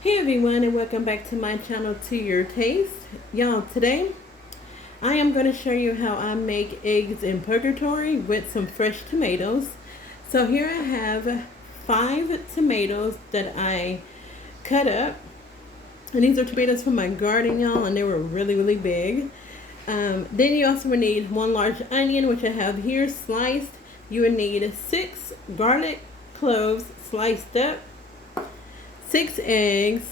Hey everyone, and welcome back to my channel, To Your Taste. Y'all, today I am going to show you how I make eggs in Purgatory with some fresh tomatoes. So here I have 5 tomatoes that I cut up, and these are tomatoes from my garden, y'all, and they were really big. Then you also would need 1 large onion, which I have here sliced. You would need 6 garlic cloves sliced up, 6 eggs.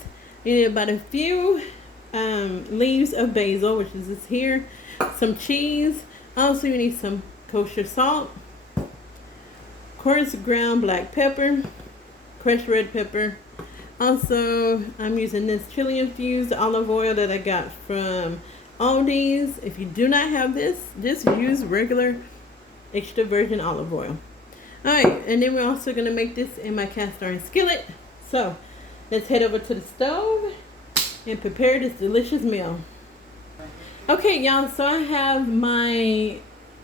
You need about a few leaves of basil, which is this here, some cheese. Also, you need some kosher salt, coarse ground black pepper, crushed red pepper. Also, I'm using this chili infused olive oil that I got from Aldi's. If you do not have this, just use regular extra virgin olive oil. Alright, and then we're also going to make this in my cast iron skillet. So, let's head over to the stove and prepare this delicious meal. Okay, y'all, so I have my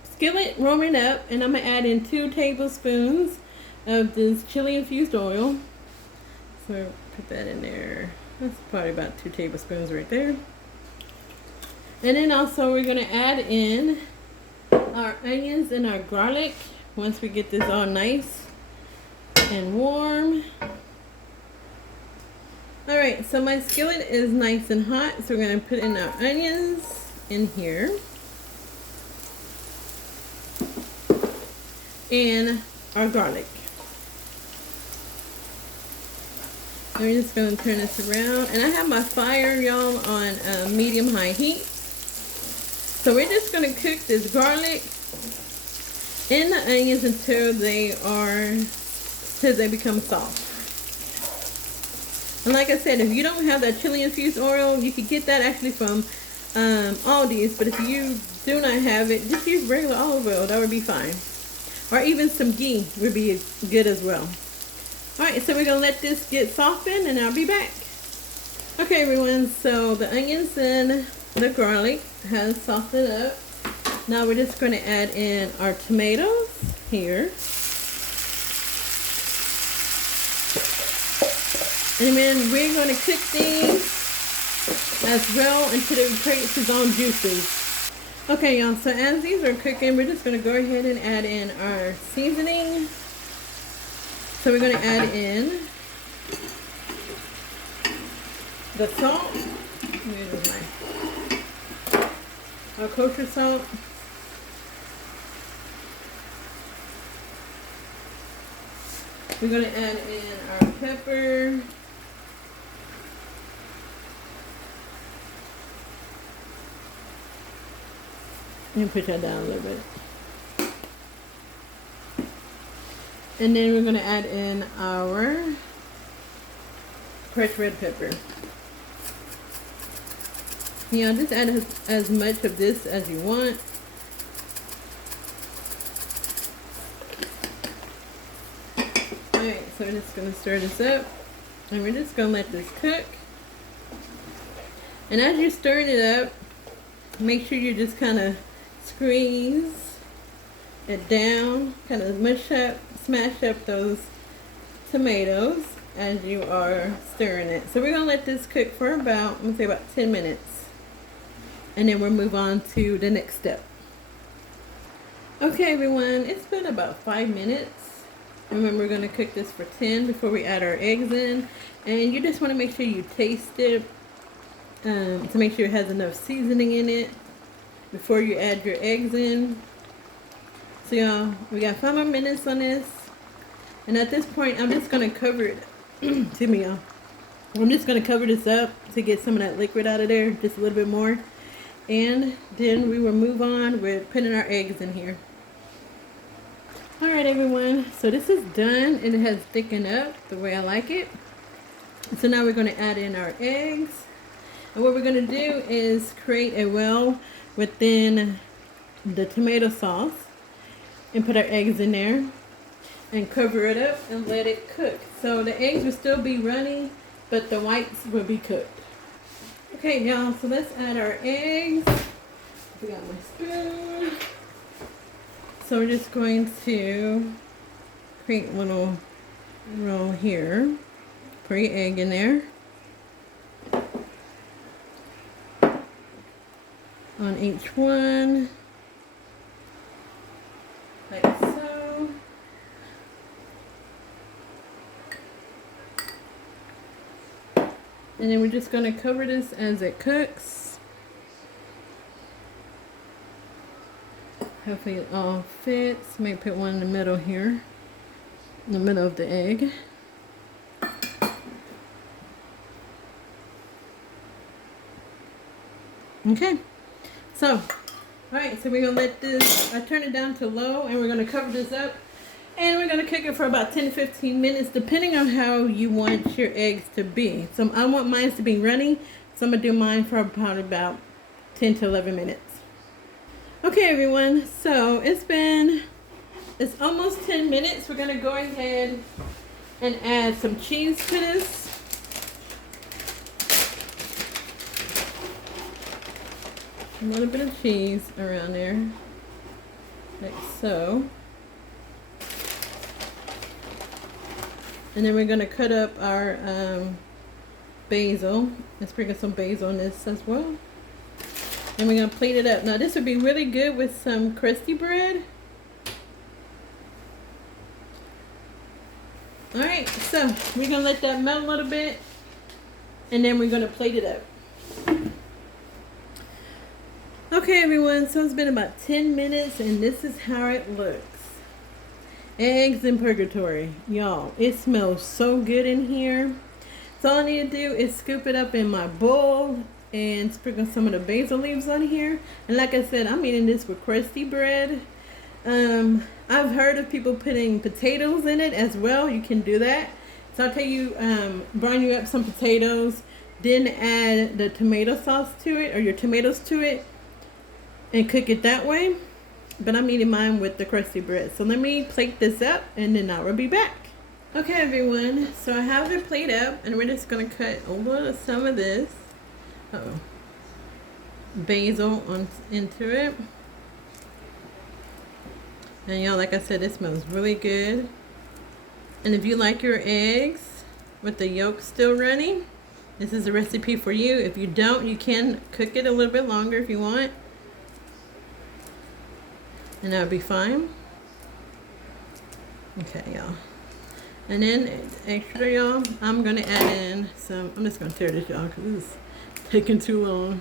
skillet warming up, and I'm going to add in 2 tablespoons of this chili infused oil. So put that in there. That's probably about 2 tablespoons right there. And then also we're going to add in our onions and our garlic once we get this all nice and warm. Alright, so my skillet is nice and hot, so we're going to put in our onions in here. And our garlic. And we're just going to turn this around. And I have my fire, y'all, on medium-high heat. So we're just going to cook this garlic and the onions until they become soft. And like I said, if you don't have that chili infused oil, you could get that actually from Aldi's. But if you do not have it, just use regular olive oil. That would be fine. Or even some ghee would be good as well. Alright, so we're going to let this get softened and I'll be back. Okay everyone, so the onions and the garlic has softened up. Now we're just going to add in our tomatoes here. And then we're going to cook these as well until it creates its own juices. Okay, y'all, so as these are cooking, we're just going to go ahead and add in our seasoning. So we're going to add in the salt. Our kosher salt. We're going to add in our pepper. And put that down a little bit. And then we're going to add in our crushed red pepper. Yeah, just add as much of this as you want. Alright, so we're just going to stir this up. And we're just going to let this cook. And as you're stirring it up, make sure you just kind of squeeze it down, kind of smash up those tomatoes as you are stirring it. So we're going to let this cook for about, I'm going to say about 10 minutes. And then we'll move on to the next step. Okay everyone, it's been about 5 minutes. Remember, we're going to cook this for 10 before we add our eggs in. And you just want to make sure you taste it to make sure it has enough seasoning in it before you add your eggs in. So y'all, we got 5 more minutes on this. And at this point, I'm just going to cover it. Excuse me, y'all. I'm just going to cover this up to get some of that liquid out of there, just a little bit more. And then we will move on with putting our eggs in here. Alright everyone, so this is done and it has thickened up the way I like it. So now we're going to add in our eggs. And what we're going to do is create a well within the tomato sauce and put our eggs in there and cover it up and let it cook. So the eggs will still be runny, but the whites will be cooked. Okay y'all, so let's add our eggs. I got my spoon. So we're just going to create a little roll here. Put your egg in there. on each one, like so. And then we're just going to cover this as it cooks. Hopefully it all fits. Maybe put one in the middle here, in the middle of the egg. Okay, so, alright, so we're going to let this, I turn it down to low, and we're going to cover this up. And we're going to cook it for about 10 to 15 minutes, depending on how you want your eggs to be. So I want mine to be runny, so I'm going to do mine for about 10 to 11 minutes. Okay, everyone, so it's almost 10 minutes. We're going to go ahead and add some cheese to this. A little bit of cheese around there, like so. And then we're going to cut up our basil. Let's sprinkle some basil on this as well. And we're going to plate it up. Now this would be really good with some crusty bread. Alright, so we're going to let that melt a little bit. And then we're going to plate it up. Okay, everyone, so it's been about 10 minutes and this is how it looks. Eggs in Purgatory. Y'all, it smells so good in here. So all I need to do is scoop it up in my bowl and sprinkle some of the basil leaves on here. And like I said, I'm eating this with crusty bread. I've heard of people putting potatoes in it as well. You can do that. So I'll tell you, brine you up some potatoes, then add the tomato sauce to it, or your tomatoes to it, and cook it that way. But I'm eating mine with the crusty bread. So let me plate this up and then I will be back. Okay, everyone, so I have it plate up and we're just going to cut a little some of this basil into it. And y'all, like I said, it smells really good. And if you like your eggs with the yolk still running, this is a recipe for you. If you don't, you can cook it a little bit longer if you want. And that would be fine. Okay, y'all. And then extra, y'all, I'm going to add in some, I'm just going to tear this, y'all, because this is taking too long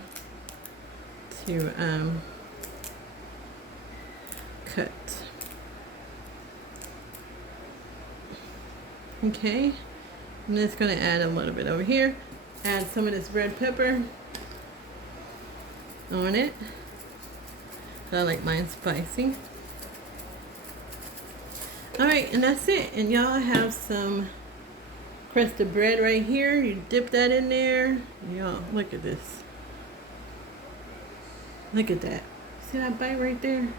to cut. Okay. I'm just going to add a little bit over here. Add some of this red pepper on it. I like mine spicy. Alright, and that's it. And y'all have some crusted bread right here. You dip that in there. Y'all, look at this. Look at that. See that bite right there?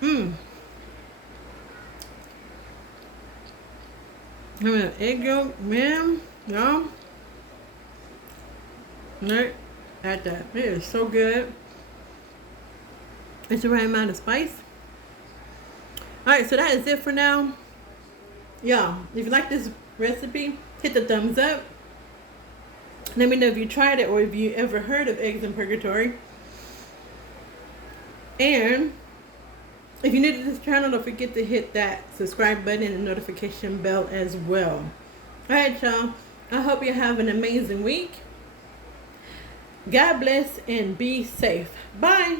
Mmm. I mean, egg yolk, man, y'all. Look at that. It is so good. It's the right amount of spice. Alright, so that is it for now. Y'all, if you like this recipe, hit the thumbs up. Let me know if you tried it or if you ever heard of eggs in Purgatory. And if you're new to this channel, don't forget to hit that subscribe button and the notification bell as well. Alright, y'all. I hope you have an amazing week. God bless and be safe. Bye.